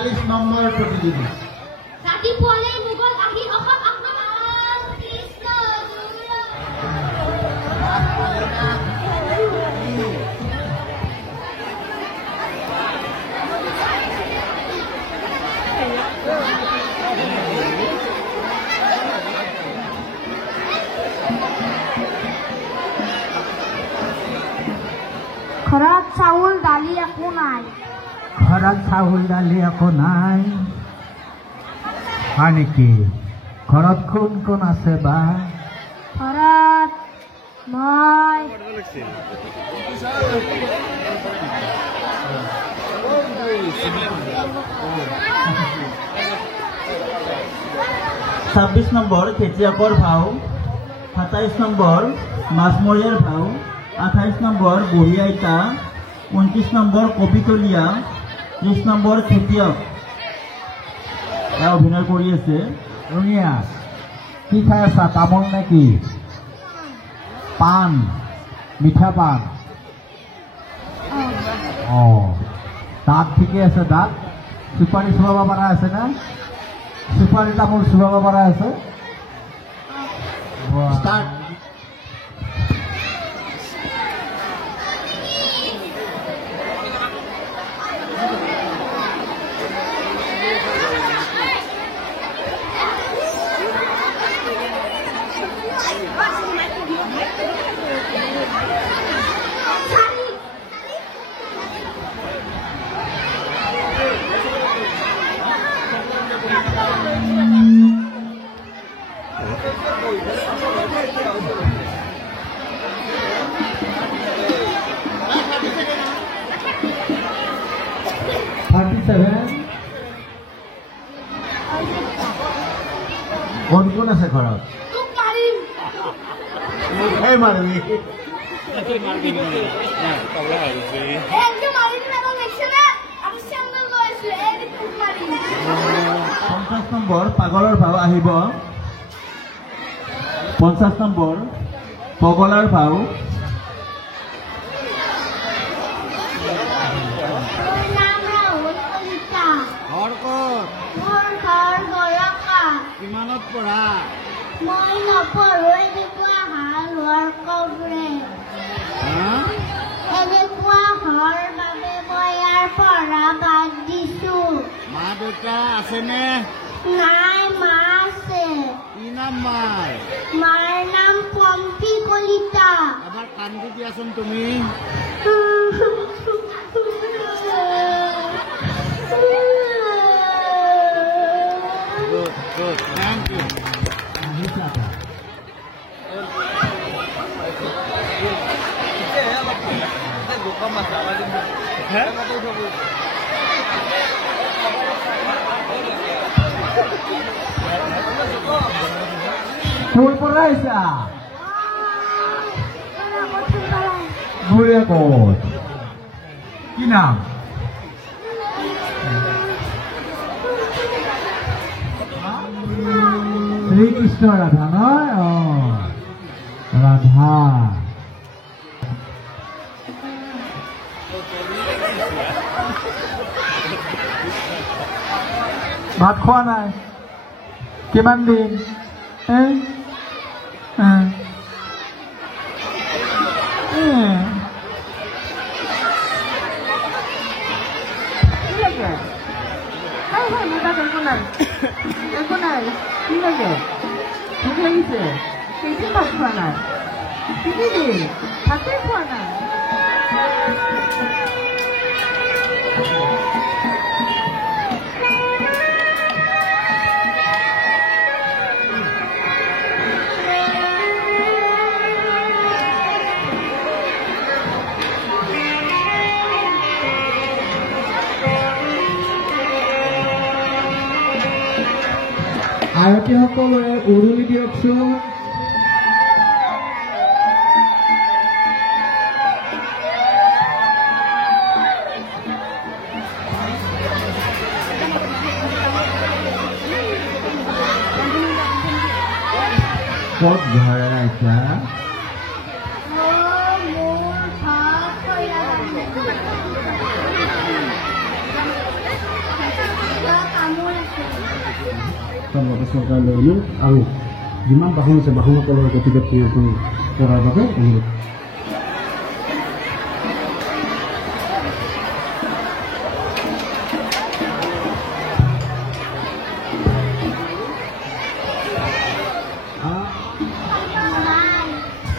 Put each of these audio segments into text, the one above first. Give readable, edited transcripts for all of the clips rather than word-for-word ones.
43 number প্ৰতিযোগী ৰাতিপুৱালে মোগল আহি অসম আক্ৰমণ কৃষ্ণ ঘৰত চাউল দালি একো নাই ঘৰত চাউল দালি একো নাই হয় নেকি ঘৰত কোন কোন আছে বা ঘৰত মই 26 নম্বৰ খেতিয়কৰ ভাও 27 নম্বৰ মাছমৰীয়াৰ ভাও 28 নম্বৰ বুঢ়ী আইতা 29 নম্বৰ কবিতলীয়া 30 নম্বৰ খেতিয়ক অভিনয় কৰি আছে ৰঙিয়া কি খাই আছা তামোল নেকি পাণ মিঠা পাণ দাঁত ঠিকে আছে দাঁত চুপাৰী চুবাব পৰা আছে না চুপাৰী তামোল চুবাব পৰা আছে ষ্টাৰ্ট কোন কোন আছে ঘৰত পঞ্চাশ নম্বৰ পাগলৰ ভাও আহিব 50 নম্বৰ পগলাৰ ভাও কিমানত পঢ়া মই নপঢ়ো এনেকুৱা হাল হোৱাৰ কবৰে এনেকুৱা হোৱাৰ বাবে মই ইয়াৰ পঢ়া বাদ দিছো মা দেউতা আছেনে নাই মা আছে কি নাম মাৰ মাৰ নাম পম্পী কলিতা এবাৰ কান্দি দিয়াচোন তুমি Thank you. Full Paraisa. Burekot. Kinam. Sri Krishna Radha, no? Oh, Radha. ভাত খোৱা নাই কিমান দিন একো নাই কি লাগে ভোক লাগিছে কেইদিন ভাত খোৱা নাই তিনিদিন ভাতেই খোৱা নাই আয়তীসকলে উৰুলি দিয়কচোন ক'ত ঘৰ ৰাইছা লগত চৰকাৰলৈ অনুৰোধ আৰু যিমান বাহন আছে বাহনৰ তলৰ গতিবেগ পৰিৱৰ্তন কৰাৰ বাবে অনুৰোধ।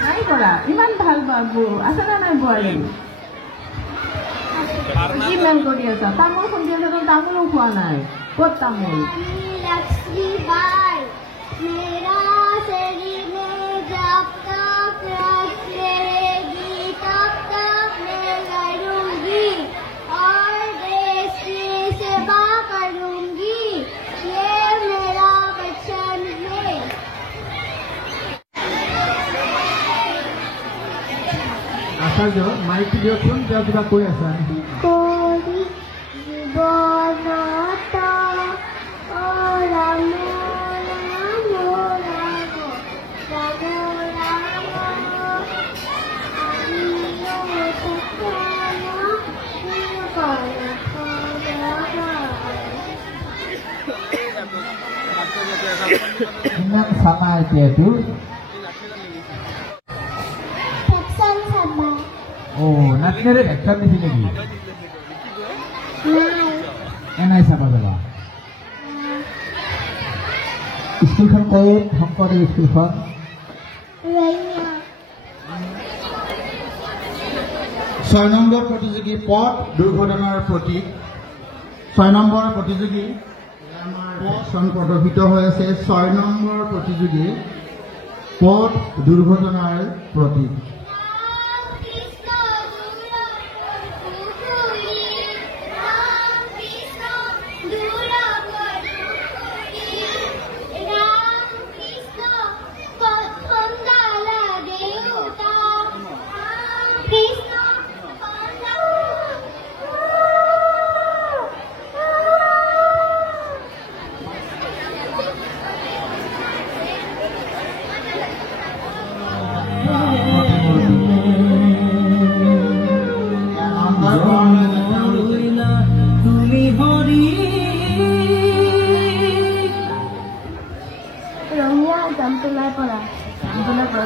নাই কৰা ইমান ভাল বাবু আছে নে নাই বোৱাৰী কিমান কৰি আছা তামোল খুন্দি আছা তামোলো খোৱা নাই ক'ত তামোল लक्ष्मी बाई मेरा शरीर में जब तक रख रहेगी तब तक मैं लड़ूंगी और देश की सेवा करूंगी ये मेरा वचन है আচাৰ্য মাইক দিয়কচোন তেওঁ কিবা কৈ আছা कोरी জীবনত Inang sama dia itu. Peksan sama. Oh, nanti ada action di sini lagi. Nai. Enai sama bela. Schoolখন kau hampa di schoolখন. Raya. 6 number প্ৰতিযোগী পথ দুৰ্ঘটনাৰ প্ৰতীক 6 নম্বৰ প্ৰতিযোগী পথ প্ৰদৰ্শিত হৈ আছে 6 নম্বৰ প্ৰতিযোগী পথ দুৰ্ঘটনাৰ প্ৰতীক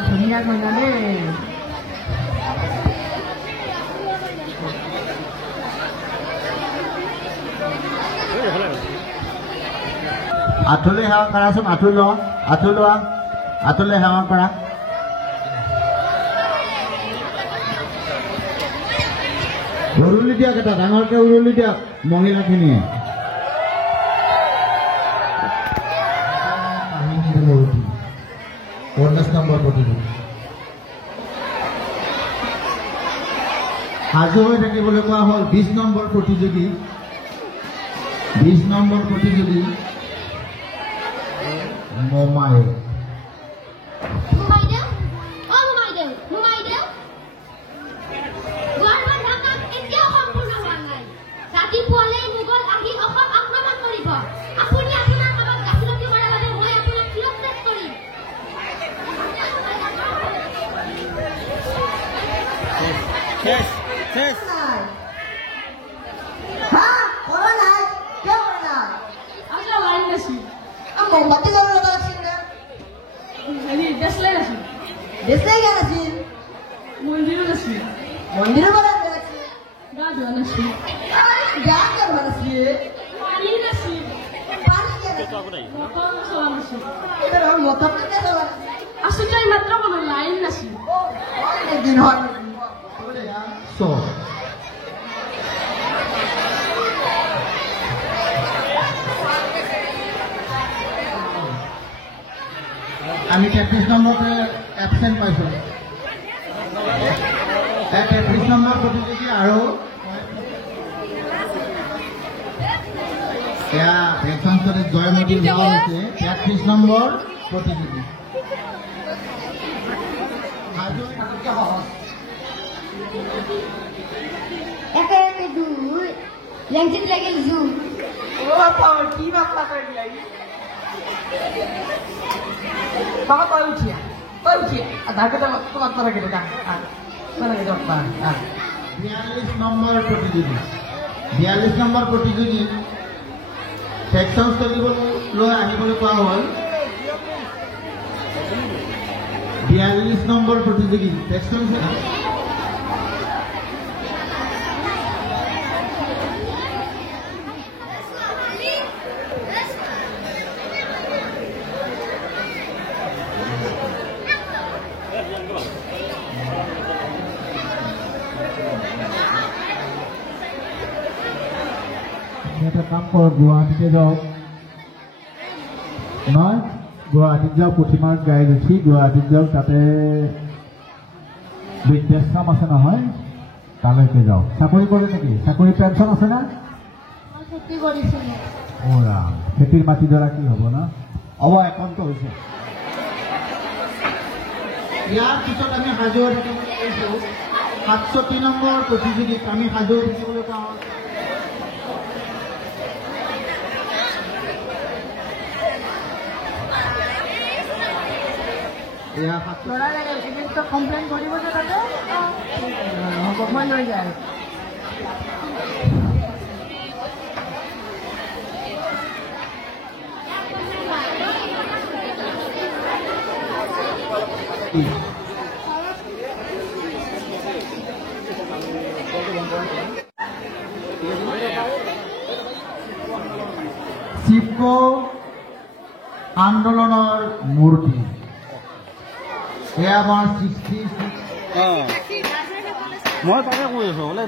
ধুনীয়া কইনা দেই আঁঠুলে সেৱা কৰাচোন আঁঠু লোৱা আঁঠুলে সেৱা কৰা উৰুলি দিয়ক এটা ডাঙৰকে উৰুলি দিয়ক মহিলাখিনিয়ে उन्नीस नंबर प्रतियोगी साजु हो থাকিবলৈ কোৱা হল 20 নম্বৰ প্ৰতিযোগী 20 নম্বৰ প্ৰতিযোগী মোমাই Yes. Hah? Orang lain? Dia orang lain? Ada lain nasi. Ambo, mati kalau ada nasi ni. Ini desle nasi. Desle क्या nasi? मंदिर nasi. मंदिर mana nasi? Gado nasi. Gado mana nasi? Pani nasi. Pani क्या nasi? Motor soal nasi. Itu orang motor tu क्या soal? Asal ini matra mana lain nasi? Oh, ini dinor. So আমি 33 নম্বৰতে এবসেন্ট পাইছো 33 number প্ৰতিযোগী আৰু এয়া ভেকচনতে জয়মতী গাঁও আছে 33 নম্বৰ প্ৰতিযোগী আজি কি হ'ব একে দূর লেংচিত লাগে জু ও বাবা কি বাবা করে লাগি বাবা কই উঠিয়া আধাকে তো তোমার করে গেল কা মানে বাবা 42 নম্বৰ প্ৰতিযোগী 42 নম্বৰ প্ৰতিযোগী সেকশন চলিবলৈ লৈ আহিবলৈ কোৱা হ'ল 42 নম্বৰ প্ৰতিযোগী টেক্সন এটা কাম কৰ গুৱাহাটীতে যাওক নহয় গুৱাহাটীত যাওক পুথিমাৰ গাড়ীত উঠি গুৱাহাটীত যাওক তাতে বৃদ্ধাশ্ৰম আছে নহয় তালৈকে যাওক চাকৰি কৰে নেকি চাকৰি পেঞ্চন আছে না খেতি কৰিছিলোঁ খেতিৰ মাটিডৰা কি হ'ব না হ'ব একাউণ্ট হৈছে ইয়াৰ পিছত আমি সাজু হৈ থাকিবলৈ কৈছোঁ 67 নম্বৰ প্ৰতিযোগীক আমি সাজু হৈ থাকিবলৈ পাওঁ কমপ্লেইন কৰিব যে তাতে হ'ব মই লৈ যায় চিপকো আন্দোলনৰ মূৰ্তি এয়া আমাৰ 66 মই তাকে কৈ আছো বোলে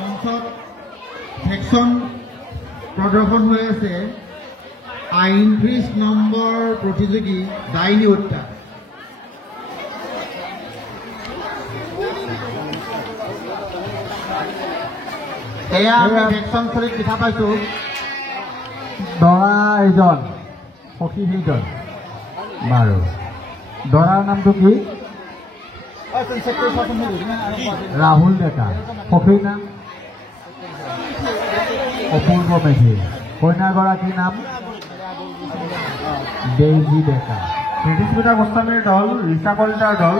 মঞ্চত ফেকশন প্ৰদৰ্শন হৈ আছে 38 নম্বৰ প্ৰতিযোগী ডাইনি হত্যা এয়া আমি ফেকশন চলিত দেখা পাইছোঁ দৰা এজন সখী সেইজন বাৰু দৰাৰ নামটো কি ৰাহুল ডেকা সখীৰ নাম অপূৰ্ব মেধি কন্যাগৰাকীৰ নাম দেৱী ডেকা ঋতুস্মিতা গোস্বামীৰ দল ৰিচা কলিতাৰ দল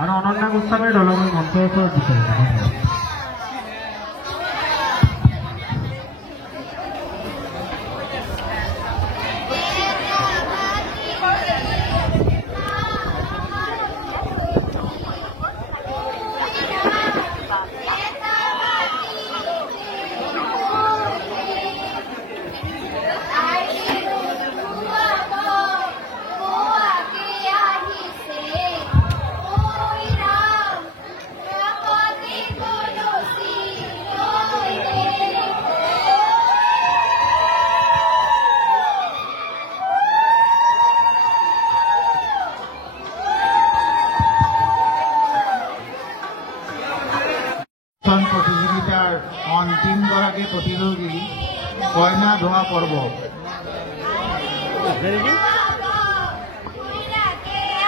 আৰু অনন্যা গোস্বামীৰ দললৈ মঞ্চৰ ওচৰত বিচাৰিছে প্ৰতিযোগিতাৰ অন্তিম গৰাকী প্ৰতিযোগী কইনা ধোৱা পৰ্ব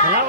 খেলা